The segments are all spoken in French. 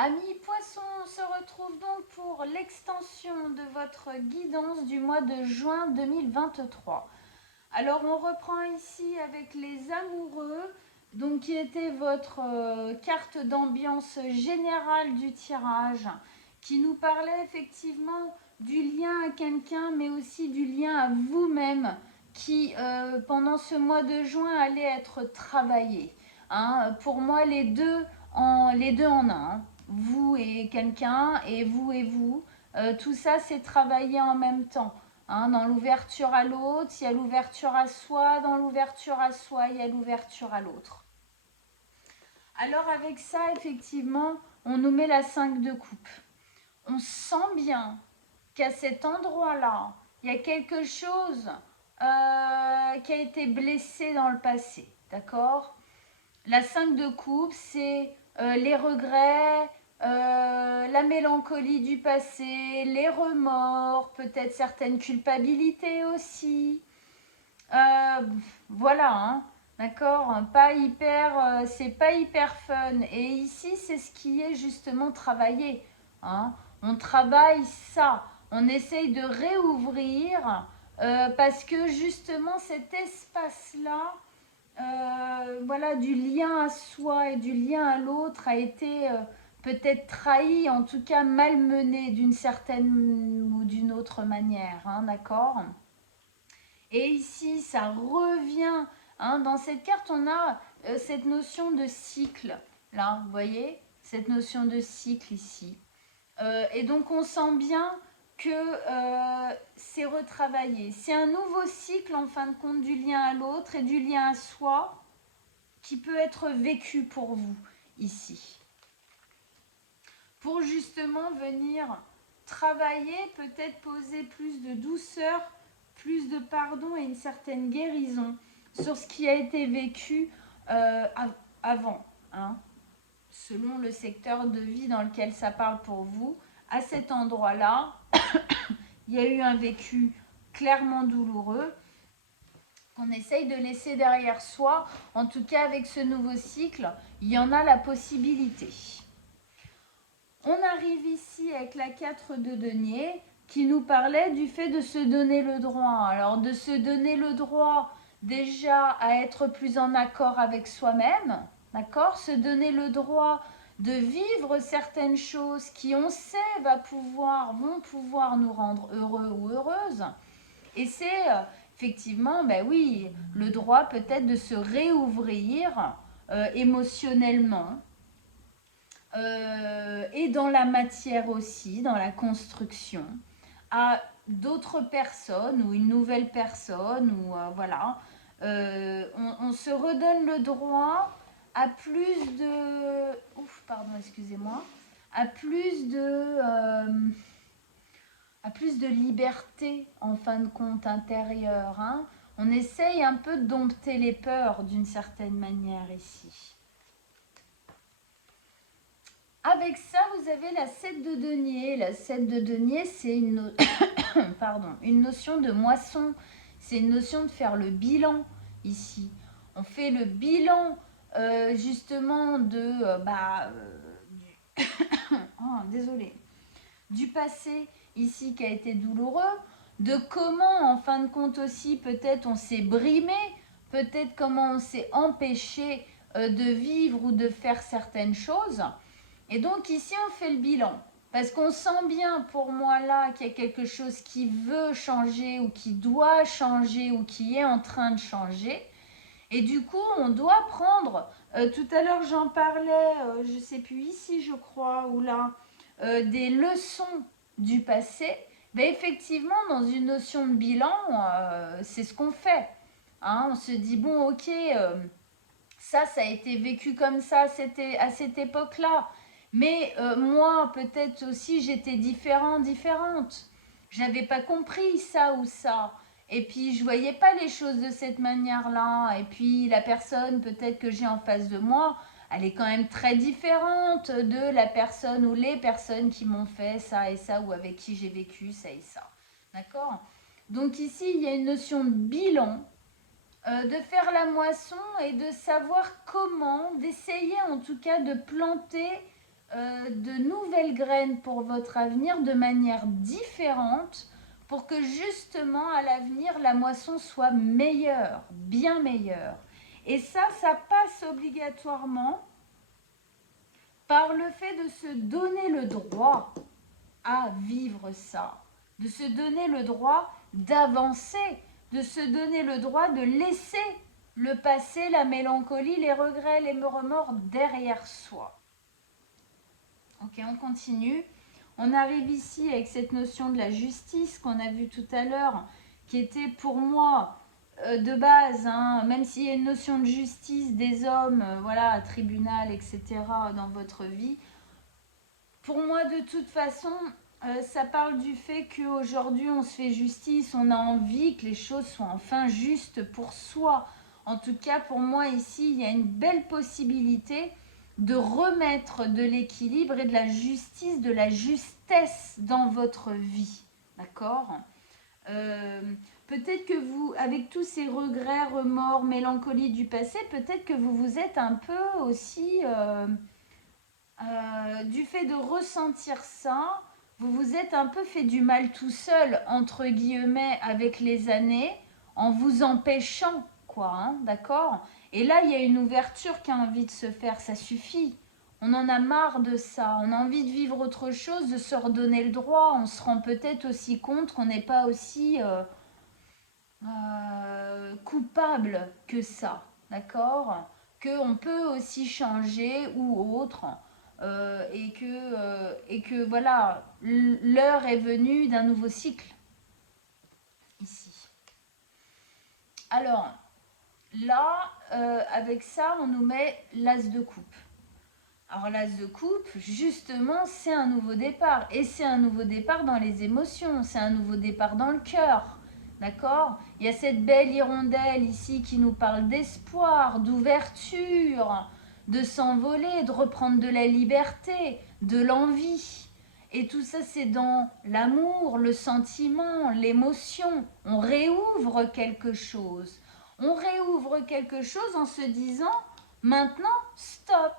Amis poissons, on se retrouve donc pour l'extension de votre guidance du mois de juin 2023. Alors on reprend ici avec les amoureux, donc qui était votre carte d'ambiance générale du tirage, qui nous parlait effectivement du lien à quelqu'un, mais aussi du lien à vous-même, qui pendant ce mois de juin allait être travaillé. Hein. Pour moi, les deux en un. Hein. Vous et quelqu'un, et vous et vous. Tout ça, c'est travaillé en même temps. Hein, dans l'ouverture à l'autre, il y a l'ouverture à soi. Dans l'ouverture à soi, il y a l'ouverture à l'autre. Alors avec ça, effectivement, on nous met la 5 de coupe. On sent bien qu'à cet endroit-là, il y a quelque chose qui a été blessé dans le passé. D'accord? La 5 de coupe, c'est les regrets, la mélancolie du passé, les remords, peut-être certaines culpabilités aussi. Euh, voilà, hein, d'accord. C'est pas hyper fun. Et ici, c'est ce qui est justement travaillé. Hein. On travaille ça. On essaye de réouvrir parce que justement cet espace-là, voilà, du lien à soi et du lien à l'autre a été peut-être trahi, en tout cas malmené d'une certaine ou d'une autre manière, hein, d'accord. Et ici, ça revient. Hein, dans cette carte, on a cette notion de cycle. Là, vous voyez, cette notion de cycle ici. Et donc, on sent bien que c'est retravaillé. C'est un nouveau cycle, en fin de compte, du lien à l'autre et du lien à soi qui peut être vécu pour vous ici. Pour justement venir travailler, peut-être poser plus de douceur, plus de pardon et une certaine guérison sur ce qui a été vécu avant, hein, selon le secteur de vie dans lequel ça parle pour vous. À cet endroit-là, il y a eu un vécu clairement douloureux qu'on essaye de laisser derrière soi. En tout cas, avec ce nouveau cycle, il y en a la possibilité. On arrive ici avec la 4 de denier qui nous parlait du fait de se donner le droit. Alors de se donner le droit déjà à être plus en accord avec soi-même, d'accord? Se donner le droit de vivre certaines choses qui on sait vont pouvoir nous rendre heureux ou heureuses. Et c'est effectivement, ben oui, le droit peut-être de se réouvrir émotionnellement, et dans la matière aussi, dans la construction, à d'autres personnes ou une nouvelle personne ou voilà. On se redonne le droit à plus de... Ouf, pardon, excusez-moi. À plus de liberté en fin de compte intérieure. Hein. On essaye un peu de dompter les peurs d'une certaine manière ici. Avec ça, vous avez la 7 de denier. La 7 de denier, c'est une notion de moisson. C'est une notion de faire le bilan ici. On fait le bilan justement désolé, du passé ici qui a été douloureux, de comment en fin de compte aussi peut-être on s'est brimé, peut-être comment on s'est empêché de vivre ou de faire certaines choses. Et donc ici, on fait le bilan. Parce qu'on sent bien pour moi là qu'il y a quelque chose qui veut changer ou qui doit changer ou qui est en train de changer. Et du coup, on doit prendre, tout à l'heure j'en parlais, je ne sais plus ici je crois, ou là, des leçons du passé. Ben effectivement, dans une notion de bilan, c'est ce qu'on fait. Hein, on se dit, bon ok, ça a été vécu comme ça, c'était à cette époque-là. Mais moi, peut-être aussi, j'étais différente. J'avais pas compris ça ou ça. Et puis, je voyais pas les choses de cette manière-là. Et puis, la personne, peut-être que j'ai en face de moi, elle est quand même très différente de la personne ou les personnes qui m'ont fait ça et ça ou avec qui j'ai vécu ça et ça. D'accord? Donc ici, il y a une notion de bilan, de faire la moisson et de savoir comment, d'essayer en tout cas de planter de nouvelles graines pour votre avenir de manière différente pour que justement à l'avenir la moisson soit meilleure, bien meilleure. Et ça passe obligatoirement par le fait de se donner le droit à vivre ça, de se donner le droit d'avancer, de se donner le droit de laisser le passé, la mélancolie, les regrets, les remords derrière soi. Ok, on continue. On arrive ici avec cette notion de la justice qu'on a vue tout à l'heure, qui était pour moi de base, hein, même s'il y a une notion de justice des hommes, voilà, tribunal, etc. dans votre vie. Pour moi, de toute façon, ça parle du fait qu'aujourd'hui, on se fait justice, on a envie que les choses soient enfin justes pour soi. En tout cas, pour moi, ici, il y a une belle possibilité de remettre de l'équilibre et de la justice, de la justesse dans votre vie. D'accord ? Peut-être que vous, avec tous ces regrets, remords, mélancolie du passé, peut-être que vous vous êtes un peu aussi... du fait de ressentir ça, vous vous êtes un peu fait du mal tout seul, entre guillemets, avec les années, en vous empêchant, quoi, hein, d'accord? Et là, il y a une ouverture qui a envie de se faire, ça suffit. On en a marre de ça, on a envie de vivre autre chose, de se redonner le droit. On se rend peut-être aussi compte qu'on n'est pas aussi coupable que ça, d'accord? Qu'on peut aussi changer ou autre. Et que voilà, l'heure est venue d'un nouveau cycle ici. Alors là, avec ça, on nous met l'as de coupe. Alors l'as de coupe, justement, c'est un nouveau départ. Et c'est un nouveau départ dans les émotions, c'est un nouveau départ dans le cœur. D'accord? Il y a cette belle hirondelle ici qui nous parle d'espoir, d'ouverture, de s'envoler, de reprendre de la liberté, de l'envie. Et tout ça, c'est dans l'amour, le sentiment, l'émotion. On réouvre quelque chose. On réouvre quelque chose en se disant, maintenant, stop.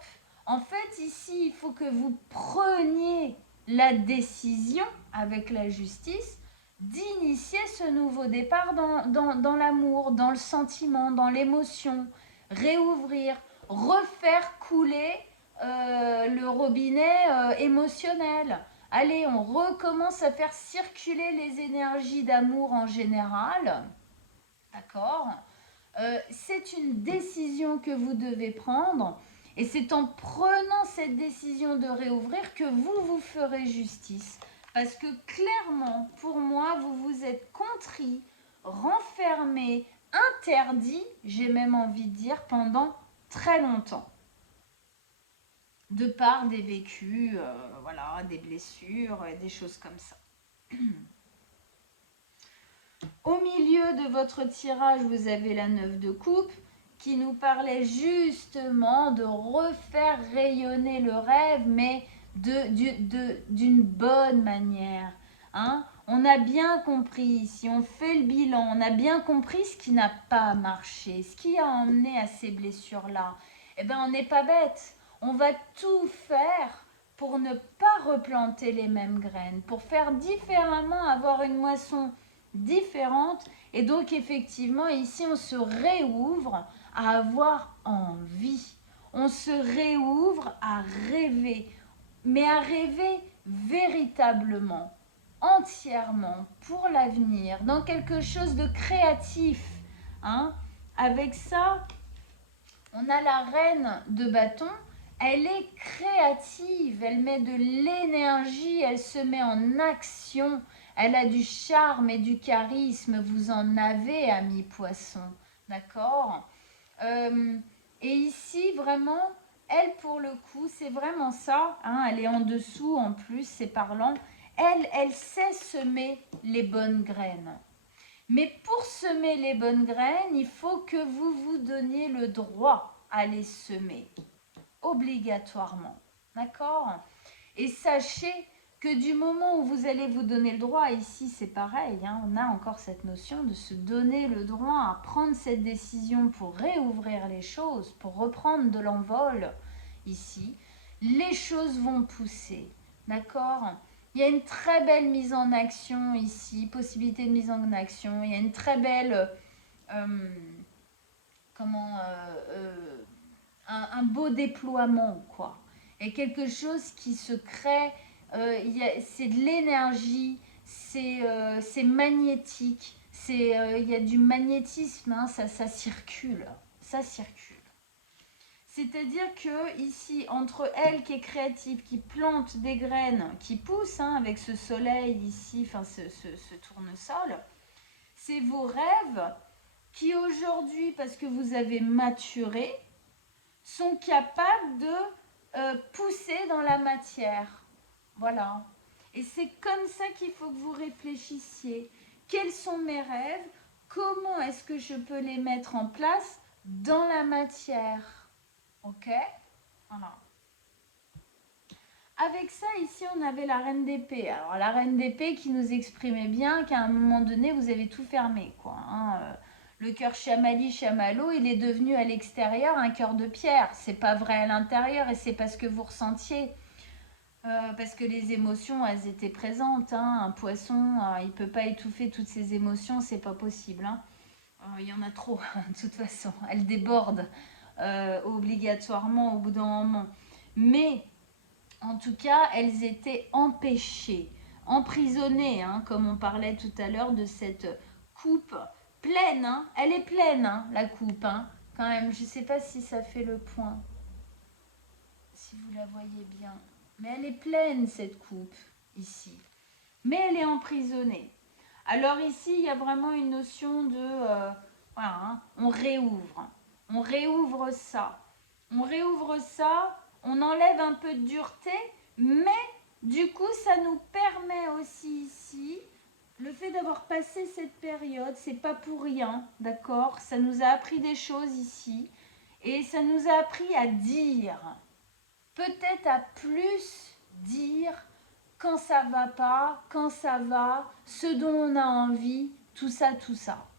En fait, ici, il faut que vous preniez la décision avec la justice d'initier ce nouveau départ dans l'amour, dans le sentiment, dans l'émotion, réouvrir, refaire couler le robinet émotionnel. Allez, on recommence à faire circuler les énergies d'amour en général. D'accord ? C'est une décision que vous devez prendre. Et c'est en prenant cette décision de réouvrir que vous ferez justice. Parce que clairement, pour moi, vous vous êtes contrit, renfermé, interdit, j'ai même envie de dire, pendant très longtemps. De par des vécus, voilà, des blessures, des choses comme ça. Au milieu de votre tirage, vous avez la 9 de coupe qui nous parlait justement de refaire rayonner le rêve, mais d'une bonne manière. Hein? On a bien compris, si on fait le bilan, on a bien compris ce qui n'a pas marché, ce qui a emmené à ces blessures-là. Eh bien, on n'est pas bête. On va tout faire pour ne pas replanter les mêmes graines, pour faire différemment, avoir une moisson différente. Et donc, effectivement, ici, on se réouvre à avoir envie. On se réouvre à rêver, mais à rêver véritablement, entièrement, pour l'avenir, dans quelque chose de créatif. Hein. Avec ça, on a la reine de bâton. Elle est créative, elle met de l'énergie, elle se met en action. Elle a du charme et du charisme, vous en avez, ami poisson. D'accord? Et ici, vraiment, elle, pour le coup, c'est vraiment ça. Hein, elle est en dessous, en plus, c'est parlant. Elle sait semer les bonnes graines. Mais pour semer les bonnes graines, il faut que vous vous donniez le droit à les semer. Obligatoirement. D'accord? Et sachez que du moment où vous allez vous donner le droit, ici c'est pareil, hein, on a encore cette notion de se donner le droit à prendre cette décision pour réouvrir les choses, pour reprendre de l'envol ici, les choses vont pousser, d'accord? Il y a une très belle mise en action ici, possibilité de mise en action. Il y a une très belle, comment, un beau déploiement, quoi. Il y a quelque chose qui se crée, c'est de l'énergie, c'est magnétique, il y a du magnétisme, hein, ça circule, ça circule. C'est-à-dire que ici, entre elle qui est créative, qui plante des graines, qui pousse, hein, avec ce soleil ici, enfin ce tournesol, c'est vos rêves qui aujourd'hui, parce que vous avez maturé, sont capables de pousser dans la matière. Voilà. Et c'est comme ça qu'il faut que vous réfléchissiez. Quels sont mes rêves? Comment est-ce que je peux les mettre en place dans la matière? Ok? Voilà. Avec ça, ici, on avait la reine d'épée. Alors, la reine d'épée qui nous exprimait bien qu'à un moment donné, vous avez tout fermé, quoi. Hein. Le cœur chamallow, il est devenu à l'extérieur un cœur de pierre. C'est pas vrai à l'intérieur et c'est parce que vous ressentiez. Parce que les émotions, elles étaient présentes. Hein. Un poisson, il peut pas étouffer toutes ses émotions, c'est pas possible. Hein. Il y en a trop, de toute façon. Elles débordent obligatoirement au bout d'un moment. Mais en tout cas, elles étaient empêchées, emprisonnées, hein, comme on parlait tout à l'heure de cette coupe pleine. Hein. Elle est pleine, hein, la coupe, hein, quand même. Je ne sais pas si ça fait le point, si vous la voyez bien. Mais elle est pleine, cette coupe, ici. Mais elle est emprisonnée. Alors ici, il y a vraiment une notion de... voilà, hein, on réouvre. On réouvre ça. On réouvre ça, on enlève un peu de dureté, mais du coup, ça nous permet aussi ici, le fait d'avoir passé cette période, c'est pas pour rien, d'accord? Ça nous a appris des choses ici, et ça nous a appris à dire, peut-être à plus dire quand ça va pas, quand ça va, ce dont on a envie, tout ça,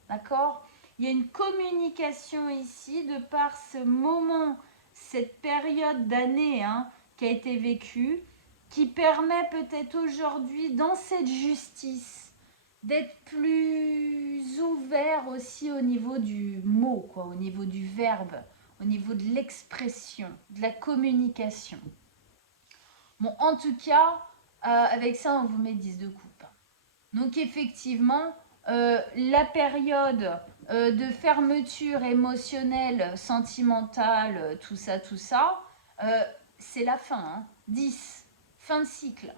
d'accord? Il y a une communication ici de par ce moment, cette période d'année, hein, qui a été vécue, qui permet peut-être aujourd'hui, dans cette justice, d'être plus ouvert aussi au niveau du mot, quoi, au niveau du verbe, au niveau de l'expression, de la communication. Bon, en tout cas, avec ça, on vous met 10 de coupe. Donc effectivement, la période de fermeture émotionnelle, sentimentale, tout ça, c'est la fin. Hein. 10, fin de cycle.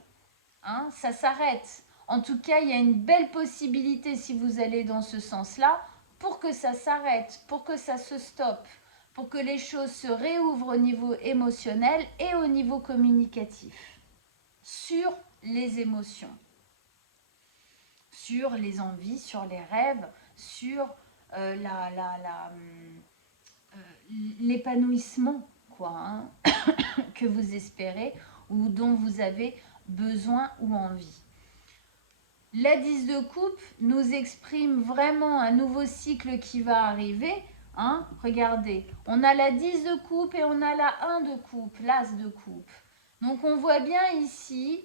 Hein, ça s'arrête. En tout cas, il y a une belle possibilité, si vous allez dans ce sens-là, pour que ça s'arrête, pour que ça se stoppe, pour que les choses se réouvrent au niveau émotionnel et au niveau communicatif, sur les émotions, sur les envies, sur les rêves, sur l'épanouissement, quoi, hein, que vous espérez ou dont vous avez besoin ou envie. La 10 de coupe nous exprime vraiment un nouveau cycle qui va arriver. Hein. Regardez, on a la 10 de coupe et on a la 1 de coupe, l'as de coupe. Donc on voit bien ici,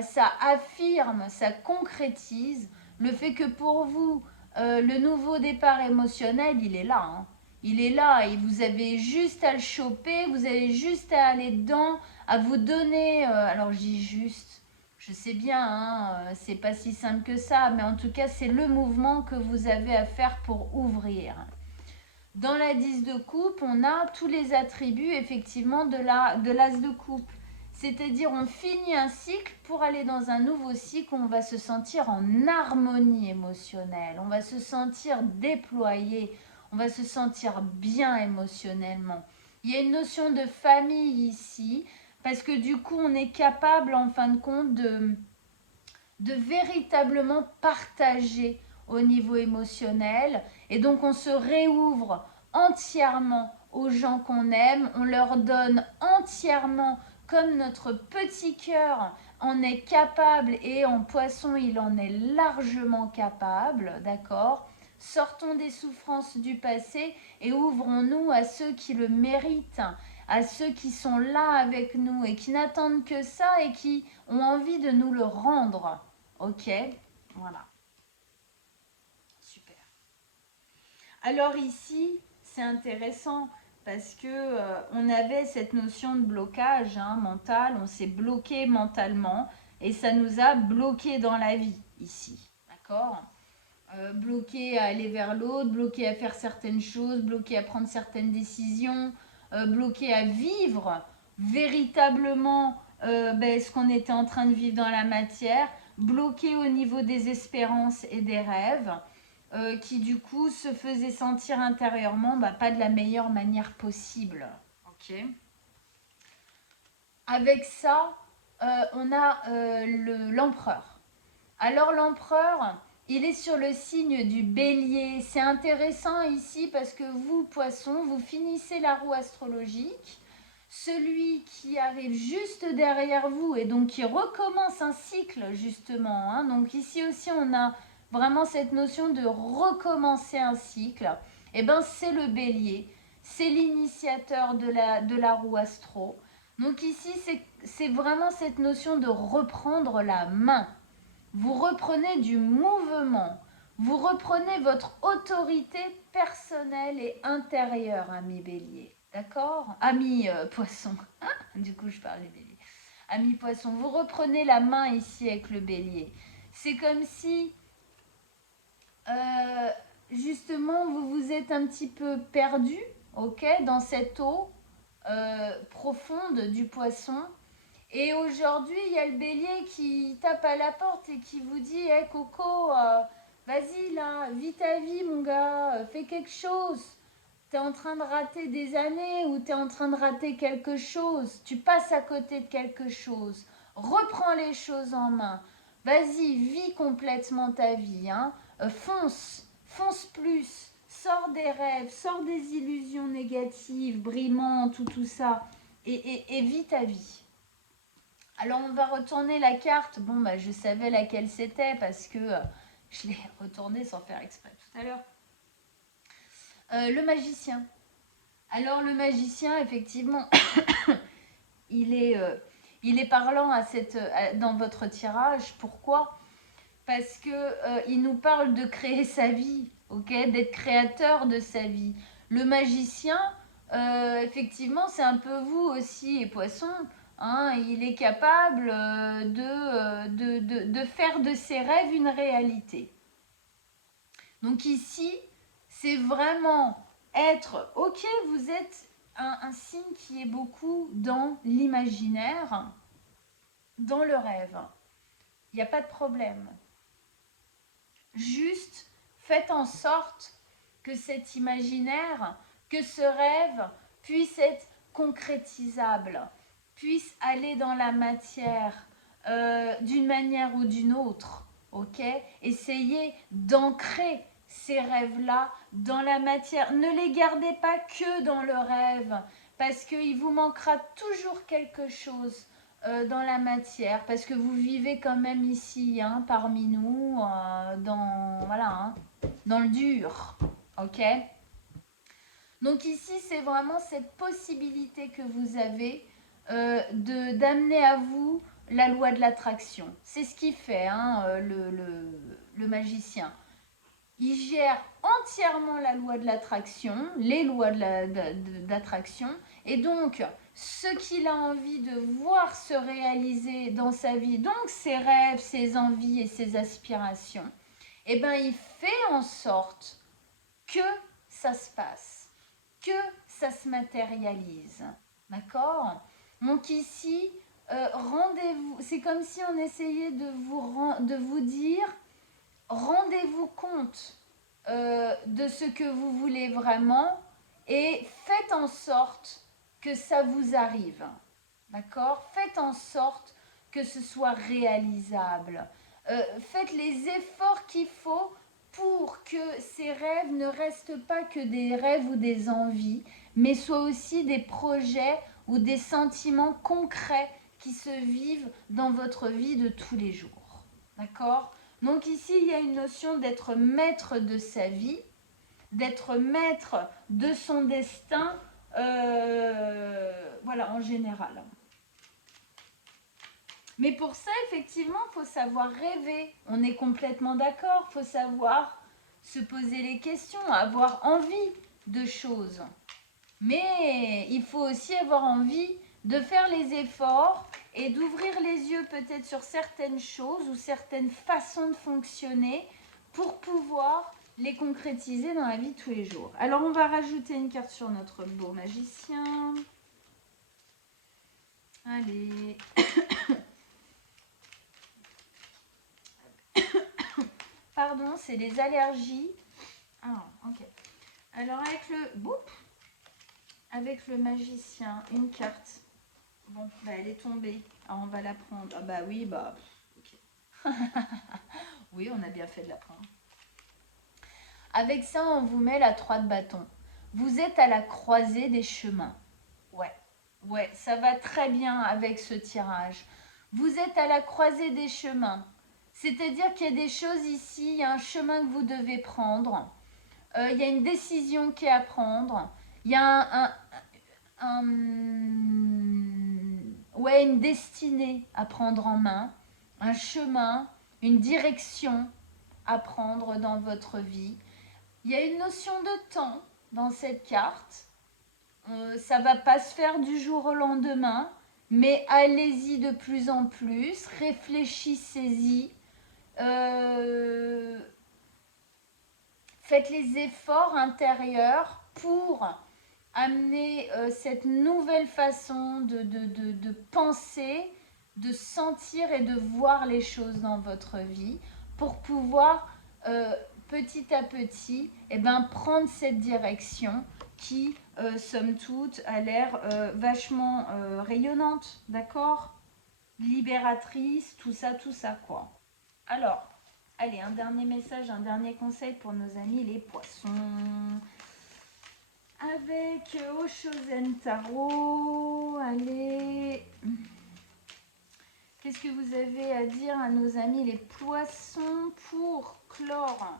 ça affirme, ça concrétise le fait que pour vous, le nouveau départ émotionnel, il est là. Hein. Il est là et vous avez juste à le choper, vous avez juste à aller dedans, à vous donner, alors je dis juste, je sais bien, hein, c'est pas si simple que ça, mais en tout cas, c'est le mouvement que vous avez à faire pour ouvrir. Dans la 10 de coupe, on a tous les attributs, effectivement, de l'as de coupe. C'est-à-dire, on finit un cycle pour aller dans un nouveau cycle, on va se sentir en harmonie émotionnelle, on va se sentir déployé, on va se sentir bien émotionnellement. Il y a une notion de famille ici, parce que du coup, on est capable, en fin de compte, de véritablement partager au niveau émotionnel. Et donc, on se réouvre entièrement aux gens qu'on aime. On leur donne entièrement, comme notre petit cœur en est capable, et en poisson, il en est largement capable, d'accord ? Sortons des souffrances du passé et ouvrons-nous à ceux qui le méritent, à ceux qui sont là avec nous et qui n'attendent que ça et qui ont envie de nous le rendre. Ok? Voilà. Super. Alors ici, c'est intéressant parce que on avait cette notion de blocage mental, on s'est bloqué mentalement et ça nous a bloqué dans la vie ici. D'accord? Bloqué à aller vers l'autre, bloqué à faire certaines choses, bloqué à prendre certaines décisions, bloqué à vivre véritablement ce qu'on était en train de vivre dans la matière, bloqué au niveau des espérances et des rêves, qui du coup se faisaient sentir intérieurement pas de la meilleure manière possible. Ok. Avec ça, on a l'empereur. Alors l'empereur, il est sur le signe du bélier. C'est intéressant ici parce que vous, poissons, vous finissez la roue astrologique. Celui qui arrive juste derrière vous et donc qui recommence un cycle justement. Donc ici aussi, on a vraiment cette notion de recommencer un cycle. Et c'est le bélier. C'est l'initiateur de la roue astro. Donc ici, c'est vraiment cette notion de reprendre la main. Vous reprenez du mouvement. Vous reprenez votre autorité personnelle et intérieure, ami bélier. D'accord? Ami poisson. Du coup, je parle du bélier. Ami poisson, vous reprenez la main ici avec le bélier. C'est comme si, justement, vous vous êtes un petit peu perdu, ok, dans cette eau profonde du poisson. Et aujourd'hui, il y a le bélier qui tape à la porte et qui vous dit hey, Coco, vas-y là, vis ta vie, mon gars, fais quelque chose. Tu es en train de rater des années ou tu es en train de rater quelque chose. Tu passes à côté de quelque chose. Reprends les choses en main. Vas-y, vis complètement ta vie. Fonce plus. Sors des rêves, sors des illusions négatives, brimantes, tout ça. Et vis ta vie. Alors on va retourner la carte. Bon, je savais laquelle c'était parce que je l'ai retournée sans faire exprès tout à l'heure. Le magicien. Alors le magicien, effectivement, il est parlant dans votre tirage. Pourquoi? Parce que il nous parle de créer sa vie, ok, d'être créateur de sa vie. Le magicien, effectivement, c'est un peu vous aussi, et poisson. Il est capable de faire de ses rêves une réalité. Donc ici, c'est vraiment être, ok, vous êtes un signe qui est beaucoup dans l'imaginaire, dans le rêve. Il n'y a pas de problème. Juste, faites en sorte que cet imaginaire, que ce rêve puisse être concrétisable, puisse aller dans la matière d'une manière ou d'une autre. Ok? Essayez d'ancrer ces rêves-là dans la matière. Ne les gardez pas que dans le rêve, parce qu'il vous manquera toujours quelque chose dans la matière, parce que vous vivez quand même ici, parmi nous, dans le dur. Ok? Donc ici, c'est vraiment cette possibilité que vous avez d'amener à vous la loi de l'attraction. C'est ce qu'il fait, le magicien. Il gère entièrement la loi de l'attraction, les lois d'attraction, et donc ce qu'il a envie de voir se réaliser dans sa vie, donc ses rêves, ses envies et ses aspirations, il fait en sorte que ça se passe, que ça se matérialise. D'accord? Donc ici, rendez-vous, c'est comme si on essayait de vous dire, rendez-vous compte de ce que vous voulez vraiment et faites en sorte que ça vous arrive. D'accord? Faites en sorte que ce soit réalisable. Faites les efforts qu'il faut pour que ces rêves ne restent pas que des rêves ou des envies, mais soient aussi des projets ou des sentiments concrets qui se vivent dans votre vie de tous les jours. D'accord? Donc ici, il y a une notion d'être maître de sa vie, d'être maître de son destin Voilà, en général. Mais pour ça, effectivement, il faut savoir rêver. On est complètement d'accord. Il faut savoir se poser les questions, avoir envie de choses. Mais il faut aussi avoir envie de faire les efforts et d'ouvrir les yeux peut-être sur certaines choses ou certaines façons de fonctionner pour pouvoir les concrétiser dans la vie de tous les jours. Alors on va rajouter une carte sur notre beau magicien. Allez. Pardon, c'est les allergies. Ah, ok. Alors avec le magicien, une carte. Bon, bah elle est tombée. Alors on va la prendre. Ah bah oui, bah ok. Oui, on a bien fait de la prendre. Avec ça, on vous met la 3 de bâton. Vous êtes à la croisée des chemins. Ouais, ça va très bien avec ce tirage. Vous êtes à la croisée des chemins. C'est-à-dire qu'il y a des choses ici, il y a un chemin que vous devez prendre. Il y a une décision qui est à prendre. Il y a une destinée à prendre en main. Un chemin, une direction à prendre dans votre vie. Il y a une notion de temps dans cette carte. Ça ne va pas se faire du jour au lendemain, mais allez-y de plus en plus, réfléchissez-y, faites les efforts intérieurs pour amener cette nouvelle façon de penser, de sentir et de voir les choses dans votre vie pour pouvoir petit à petit prendre cette direction qui, somme toute, a l'air vachement rayonnante, d'accord? Libératrice, tout ça, quoi. Alors, allez, un dernier message, un dernier conseil pour nos amis les poissons. Avec Oshozen Tarot, allez. Qu'est-ce que vous avez à dire à nos amis les poissons pour clore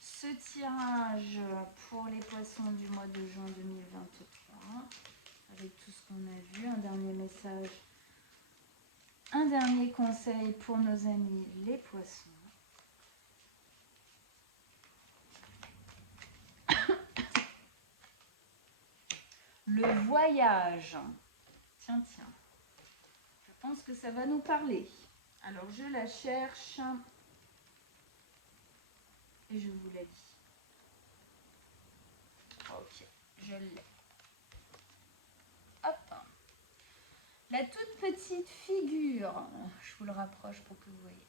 ce tirage pour les poissons du mois de juin 2023? Avec tout ce qu'on a vu, un dernier message, un dernier conseil pour nos amis les poissons. Le voyage. Tiens. Je pense que ça va nous parler. Alors, je la cherche. Et je vous la dis. Ok, je l'ai. Hop. La toute petite figure. Je vous le rapproche pour que vous voyez.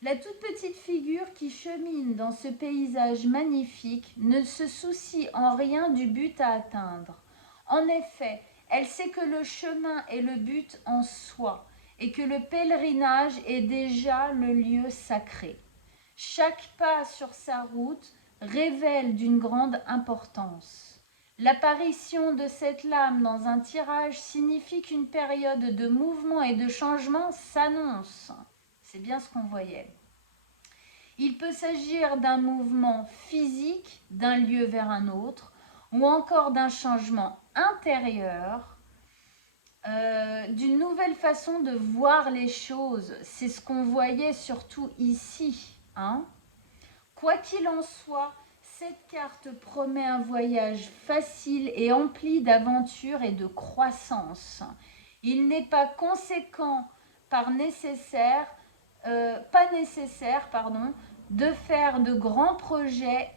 La toute petite figure qui chemine dans ce paysage magnifique ne se soucie en rien du but à atteindre. En effet, elle sait que le chemin est le but en soi et que le pèlerinage est déjà le lieu sacré. Chaque pas sur sa route révèle d'une grande importance. L'apparition de cette lame dans un tirage signifie qu'une période de mouvement et de changement s'annonce. C'est bien ce qu'on voyait. Il peut s'agir d'un mouvement physique d'un lieu vers un autre ou encore d'un changement intérieur, d'une nouvelle façon de voir les choses. C'est ce qu'on voyait surtout ici. Quoi qu'il en soit, cette carte promet un voyage facile et empli d'aventures et de croissance. Il n'est pas conséquent pas nécessaire, de faire de grands projets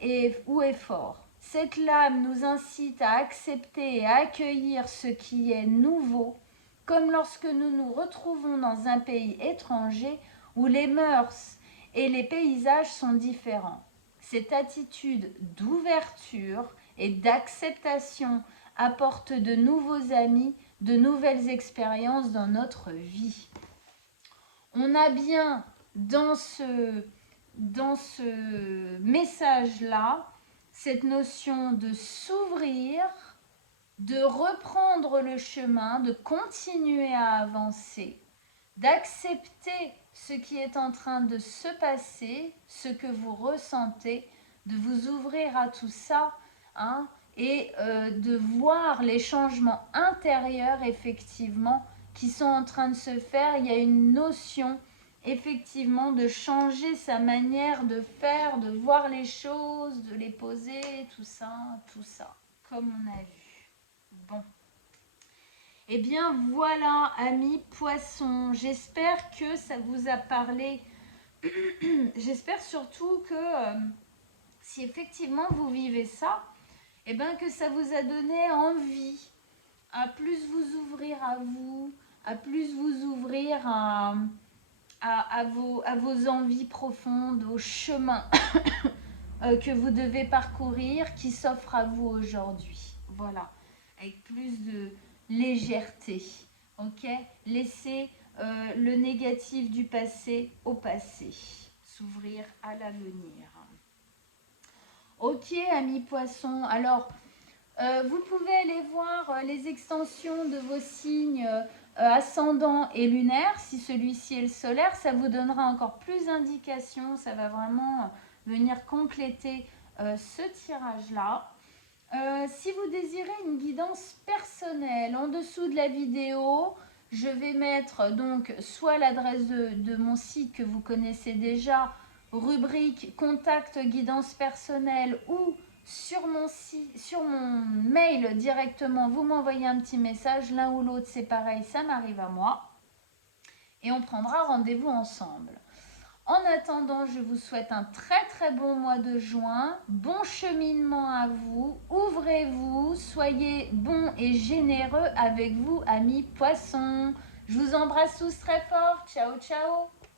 ou efforts. Cette lame nous incite à accepter et à accueillir ce qui est nouveau, comme lorsque nous nous retrouvons dans un pays étranger où les mœurs et les paysages sont différents. Cette attitude d'ouverture et d'acceptation apporte de nouveaux amis, de nouvelles expériences dans notre vie. On a bien dans ce message-là cette notion de s'ouvrir, de reprendre le chemin, de continuer à avancer, d'accepter ce qui est en train de se passer, ce que vous ressentez, de vous ouvrir à tout ça, et de voir les changements intérieurs effectivement qui sont en train de se faire. Il y a une notion effectivement de changer sa manière de faire, de voir les choses, de les poser, tout ça, comme on a vu. Bon. Eh bien voilà, amis poissons, j'espère que ça vous a parlé. J'espère surtout que si effectivement vous vivez ça, eh bien que ça vous a donné envie à plus vous ouvrir à vous, à plus vous ouvrir à vos envies profondes, au chemin que vous devez parcourir qui s'offre à vous aujourd'hui. Voilà, avec plus de légèreté. Ok, laissez le négatif du passé au passé, s'ouvrir à l'avenir. Ok, amis poissons, alors vous pouvez aller voir les extensions de vos signes ascendant et lunaire. Si celui-ci est le solaire, ça vous donnera encore plus d'indications. Ça va vraiment venir compléter ce tirage-là. Si vous désirez une guidance personnelle, en dessous de la vidéo, je vais mettre donc soit l'adresse de mon site que vous connaissez déjà, rubrique contact guidance personnelle, ou sur mon mail directement, vous m'envoyez un petit message, l'un ou l'autre c'est pareil, ça m'arrive à moi, et on prendra rendez-vous ensemble. En attendant, je vous souhaite un très très bon mois de juin, bon cheminement à vous, ouvrez-vous, soyez bons et généreux avec vous, amis poissons. Je vous embrasse tous très fort, ciao ciao.